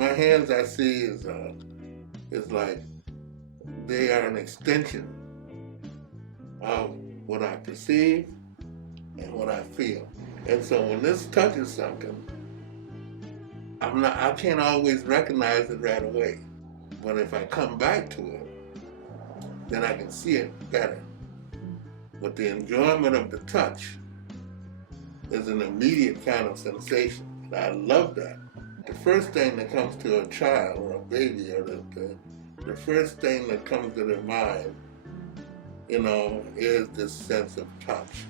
My hands, I see, is like they are an extension of what I perceive and what I feel. And so when this touches something, I can't always recognize it right away. But if I come back to it, then I can see it better. But the enjoyment of the touch is an immediate kind of sensation. And I love that. The first thing that comes to a child or a baby, or the first thing that comes to their mind, is this sense of touch,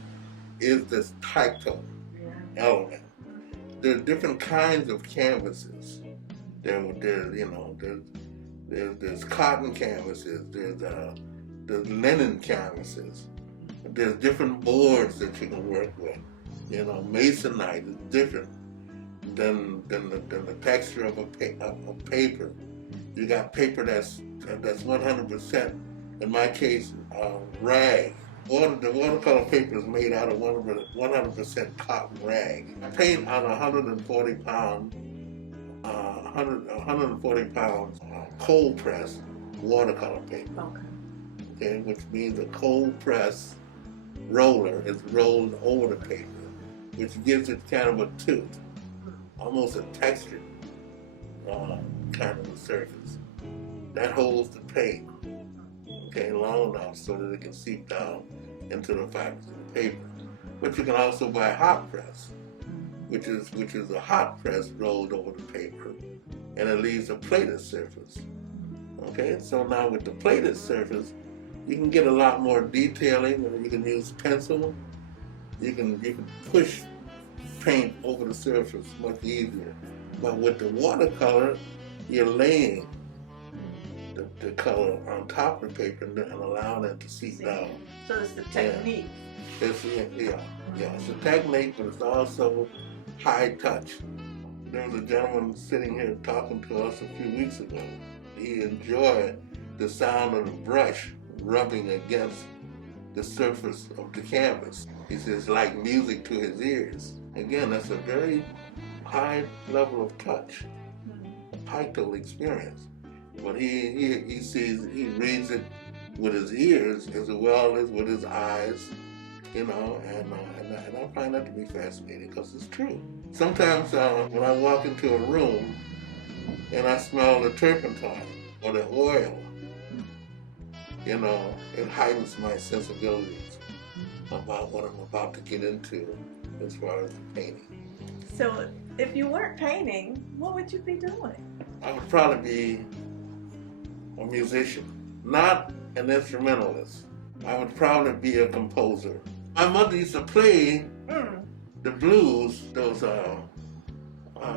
is this tactile element. There are different kinds of canvases. There's cotton canvases, there's linen canvases, there's different boards that you can work with. Masonite is different than the texture of paper. You got paper that's 100%, in my case, rag. The watercolor paper is made out of 100% cotton rag. I paint on 140 pounds cold press watercolor paper. Okay, which means a cold press roller is rolled over the paper, which gives it kind of a tooth, almost a texture kind of a surface that holds the paint, okay, long enough so that it can seep down into the fibers of the paper. But you can also buy hot press, which is a hot press rolled over the paper, and it leaves a plated surface. Okay, so now with the plated surface, you can get a lot more detailing, and you can use pencil. You can push paint over the surface much easier. But with the watercolor, you're laying the color on top of the paper and allowing it to seep down. So it's the technique. It's a technique, but it's also high touch. There was a gentleman sitting here talking to us a few weeks ago. He enjoyed the sound of the brush rubbing against the surface of the canvas. He says it's like music to his ears. Again, that's a very high level of touch, a tactile experience. But he reads it with his ears as well as with his eyes, and I find that to be fascinating because it's true. Sometimes when I walk into a room and I smell the turpentine or the oil, it heightens my sensibilities about what I'm about to get into as far as the painting. So if you weren't painting, what would you be doing? I would probably be a musician, not an instrumentalist. I would probably be a composer. My mother used to play the blues, those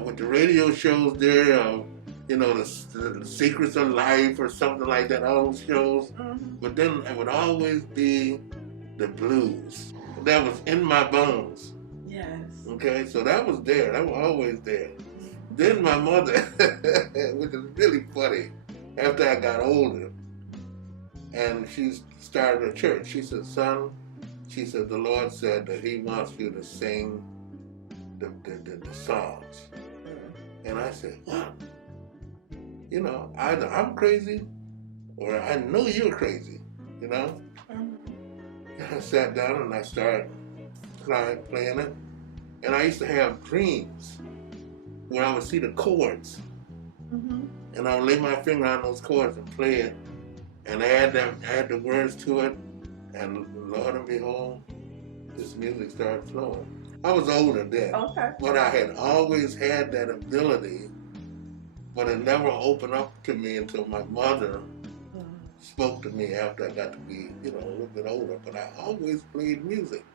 with the radio shows there, the Secrets of Life or something like that, all those shows. But then it would always be the blues. That was in my bones. Yes. Okay, so that was there. That was always there. Then my mother, which is really funny, after I got older, and she started a church. She said, son, the Lord said that he wants you to sing the songs. And I said, what? Either I'm crazy or I know you're crazy, And I sat down and I started playing it. And I used to have dreams where I would see the chords. And I would lay my finger on those chords and play it and add the words to it. And Lord and behold, this music started flowing. I was older then, but I had always had that ability, but it never opened up to me until my mother spoke to me after I got to be, a little bit older. But I always played music.